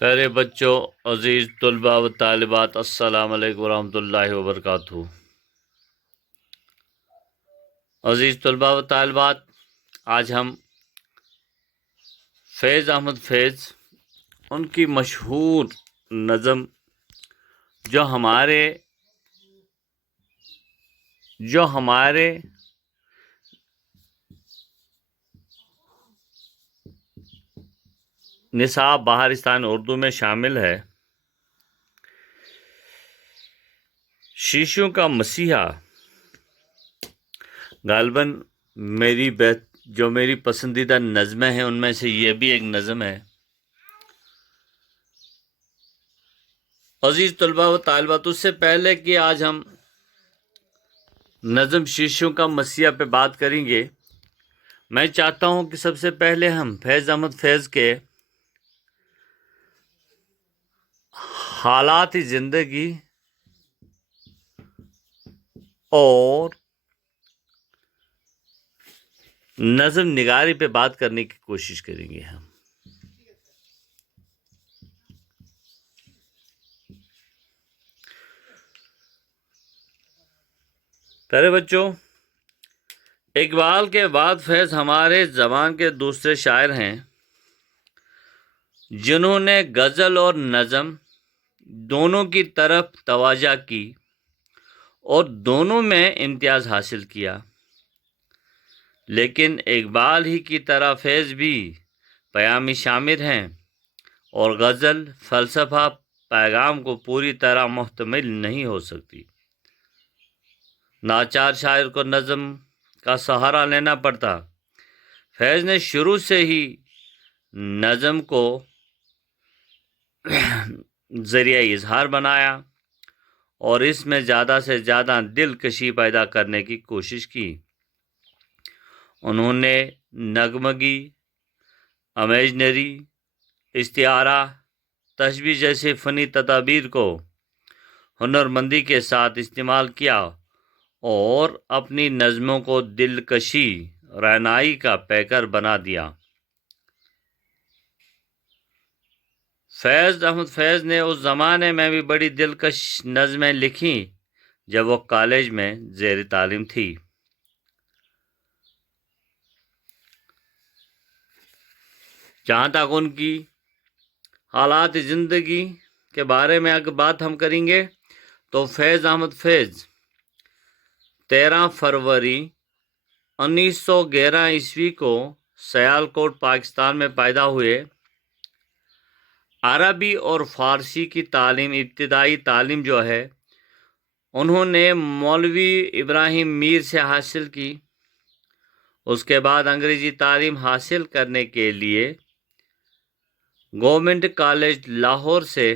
پیارے بچوں، عزیز طلباء و طالبات، السلام علیکم ورحمۃ اللہ وبرکاتہ۔ عزیز طلباء و طالبات، آج ہم فیض احمد فیض ان کی مشہور نظم جو ہمارے نصاب بہارستان اردو میں شامل ہے، شیشوں کا مسیحا، غالباً میری پسندیدہ نظمیں ہیں، ان میں سے یہ بھی ایک نظم ہے۔ عزیز طلباء و طالبات، اس سے پہلے کہ آج ہم نظم شیشوں کا مسیحا پہ بات کریں گے، میں چاہتا ہوں کہ سب سے پہلے ہم فیض احمد فیض کے حالات زندگی اور نظم نگاری پہ بات کرنے کی کوشش کریں گے۔ ہم پیارے بچوں، اقبال کے بعد فیض ہمارے زبان کے دوسرے شاعر ہیں جنہوں نے غزل اور نظم دونوں کی طرف توجہ کی اور دونوں میں امتیاز حاصل کیا، لیکن اقبال ہی کی طرح فیض بھی پیامی شاعر ہیں اور غزل فلسفہ پیغام کو پوری طرح محتمل نہیں ہو سکتی۔ ناچار شاعر کو نظم کا سہارا لینا پڑتا۔ فیض نے شروع سے ہی نظم کو ذریعہ اظہار بنایا اور اس میں زیادہ سے زیادہ دلکشی پیدا کرنے کی کوشش کی۔ انہوں نے نغمگی، امیجنری، استعارہ، تشبیہ جیسے فنی تدابیر کو ہنرمندی کے ساتھ استعمال کیا اور اپنی نظموں کو دلکشی، رعنائی کا پیکر بنا دیا۔ فیض احمد فیض نے اس زمانے میں بھی بڑی دلکش نظمیں لکھیں جب وہ کالج میں زیر تعلیم تھی۔ جہاں تک ان کی حالات زندگی کے بارے میں اگر بات ہم کریں گے تو فیض احمد فیض 13 فروری 1911 عیسوی کو سیالکوٹ پاکستان میں پیدا ہوئے۔ عربی اور فارسی کی تعلیم، ابتدائی تعلیم جو ہے، انہوں نے مولوی ابراہیم میر سے حاصل کی۔ اس کے بعد انگریزی تعلیم حاصل کرنے کے لیے گورنمنٹ کالج لاہور سے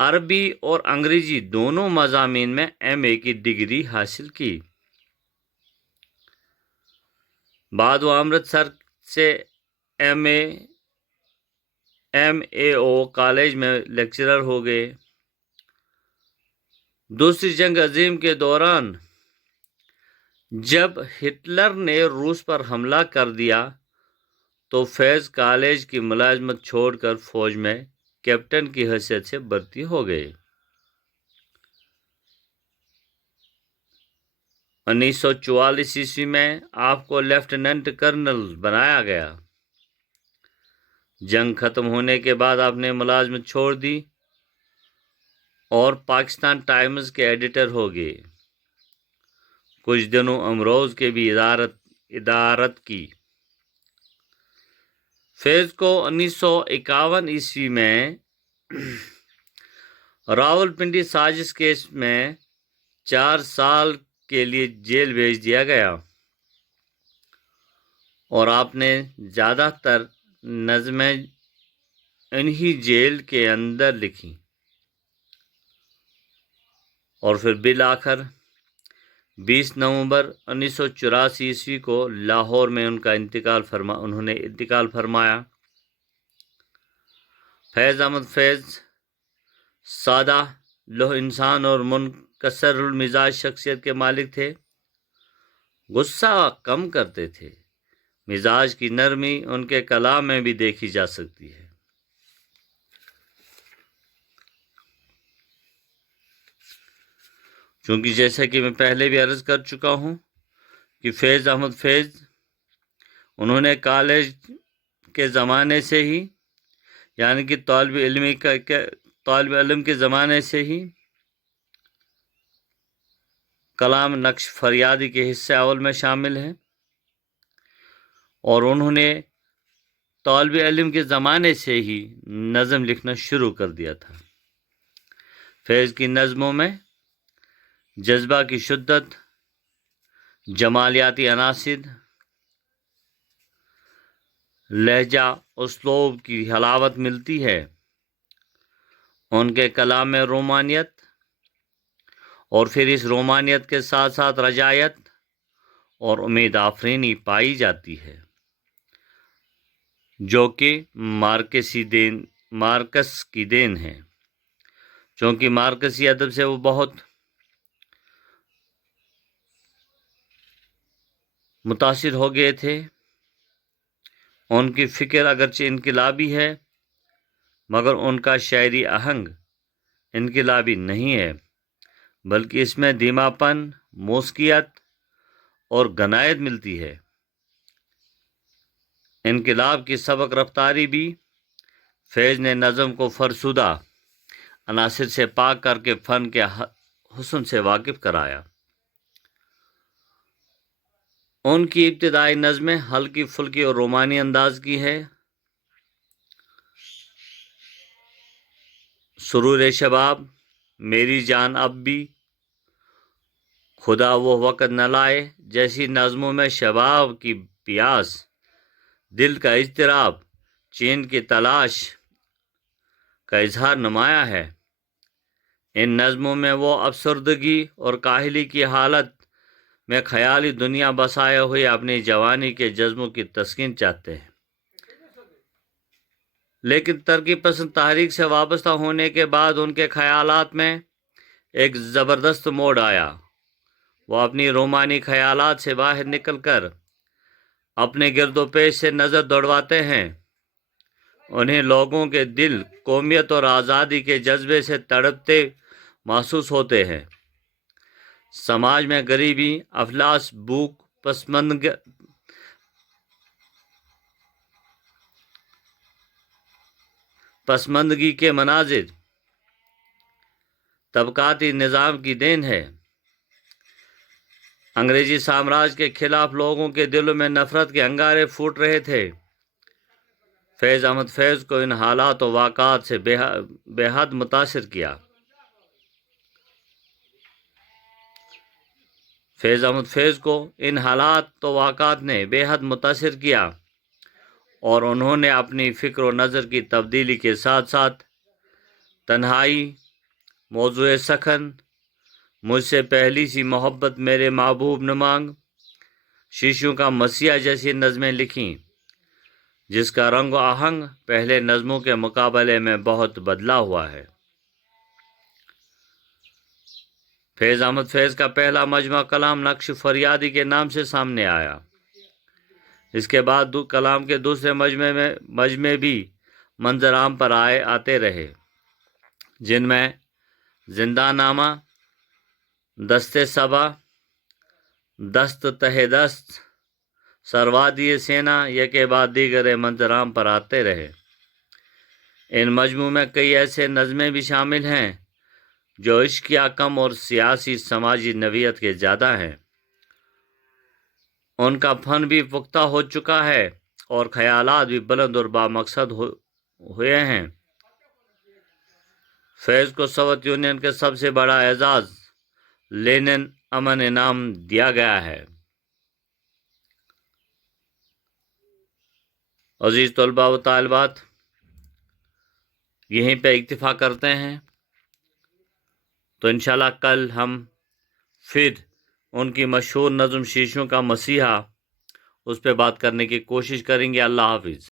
عربی اور انگریزی دونوں مضامین میں ایم اے کی ڈگری حاصل کی۔ بعد وہ امرتسر سے ایم اے او کالج میں لیکچرر ہو گئے۔ دوسری جنگ عظیم کے دوران جب ہٹلر نے روس پر حملہ کر دیا تو فیض کالج کی ملازمت چھوڑ کر فوج میں کیپٹن کی حیثیت سے بھرتی ہو گئے۔ 1944 عیسوی میں آپ کو لیفٹیننٹ کرنل بنایا گیا۔ جنگ ختم ہونے کے بعد آپ نے ملازمت چھوڑ دی اور پاکستان ٹائمز کے ایڈیٹر ہو گئے۔ کچھ دنوں امروز کے بھی ادارت کی۔ فیض کو 1951 عیسوی میں راولپنڈی سازش کیس میں 4 سال کے لیے جیل بھیج دیا گیا اور آپ نے زیادہ تر نظمیں انہی جیل کے اندر لکھی اور پھر بالآخر 20 نومبر 1984 عیسوی کو لاہور میں انہوں نے انتقال فرمایا۔ فیض احمد فیض سادہ لوح انسان اور منکسر المزاج شخصیت کے مالک تھے۔ غصہ کم کرتے تھے۔ مزاج کی نرمی ان کے کلام میں بھی دیکھی جا سکتی ہے۔ چونکہ جیسا کہ میں پہلے بھی عرض کر چکا ہوں کہ فیض احمد فیض انہوں نے کالج کے زمانے سے ہی، یعنی کہ طالب علم کے زمانے سے ہی کلام نقش فریادی کے حصے اول میں شامل ہیں، اور انہوں نے طالب علم کے زمانے سے ہی نظم لکھنا شروع کر دیا تھا۔ فیض کی نظموں میں جذبہ کی شدت، جمالیاتی عناصر، لہجہ، اسلوب کی حلاوت ملتی ہے۔ ان کے کلام میں رومانیت، اور پھر اس رومانیت کے ساتھ ساتھ رجایت اور امید آفرینی پائی جاتی ہے، جو کہ مارکس کی دین ہے۔ چونکہ مارکسی ادب سے وہ بہت متاثر ہو گئے تھے۔ ان کی فکر اگرچہ انقلابی ہے، مگر ان کا شاعری آہنگ انقلابی نہیں ہے، بلکہ اس میں دھیما پن، موسیقیت اور گنایت ملتی ہے۔ انقلاب کی سبق رفتاری بھی فیض نے نظم کو فرسودہ عناصر سے پاک کر کے فن کے حسن سے واقف کرایا۔ ان کی ابتدائی نظمیں ہلکی پھلکی اور رومانی انداز کی ہے۔ سرور شباب، میری جان اب بھی، خدا وہ وقت نہ لائے جیسی نظموں میں شباب کی پیاس، دل کا اضطراب، چین کی تلاش کا اظہار نمایاں ہے۔ ان نظموں میں وہ افسردگی اور کاہلی کی حالت میں خیالی دنیا بسائے ہوئے اپنی جوانی کے جذبوں کی تسکین چاہتے ہیں، لیکن ترقی پسند تحریک سے وابستہ ہونے کے بعد ان کے خیالات میں ایک زبردست موڑ آیا۔ وہ اپنی رومانی خیالات سے باہر نکل کر اپنے گرد و پیش سے نظر دوڑواتے ہیں۔ انہیں لوگوں کے دل قومیت اور آزادی کے جذبے سے تڑپتے محسوس ہوتے ہیں۔ سماج میں غریبی، افلاس، بھوک، پسماندگی کے مناظر طبقاتی نظام کی دین ہے۔ انگریزی سامراج کے خلاف لوگوں کے دلوں میں نفرت کے انگارے پھوٹ رہے تھے۔ فیض احمد فیض کو ان حالات و واقعات سے بے حد متاثر کیا۔ فیض احمد فیض کو ان حالات و واقعات نے بے حد متاثر کیا، اور انہوں نے اپنی فکر و نظر کی تبدیلی کے ساتھ ساتھ تنہائی، موضوع سخن، مجھ سے پہلی سی محبت میرے محبوب نہ مانگ، شیشوں کا مسیح جیسی نظمیں لکھیں، جس کا رنگ و آہنگ پہلے نظموں کے مقابلے میں بہت بدلا ہوا ہے۔ فیض احمد فیض کا پہلا مجموعہ کلام نقش فریادی کے نام سے سامنے آیا۔ اس کے بعد کلام کے دوسرے مجموعے بھی منظر عام پر آتے رہے، جن میں زندہ نامہ، دست صبا، دست تہ دست، سروادی سینا کے بعد دیگر منظر عام پر آتے رہے۔ ان مجموعوں میں کئی ایسے نظمیں بھی شامل ہیں جو عشقیہ کم اور سیاسی سماجی نوعیت کے زیادہ ہیں۔ ان کا فن بھی پختہ ہو چکا ہے اور خیالات بھی بلند اور بامقصد ہوئے ہیں۔ فیض کو سوویت یونین کے سب سے بڑا اعزاز لینن امن انعام دیا گیا ہے۔ عزیز طلباء و طالبات، یہیں پہ اکتفا کرتے ہیں، تو انشاءاللہ کل ہم پھر ان کی مشہور نظم شیشوں کا مسیحا اس پہ بات کرنے کی کوشش کریں گے۔ اللہ حافظ۔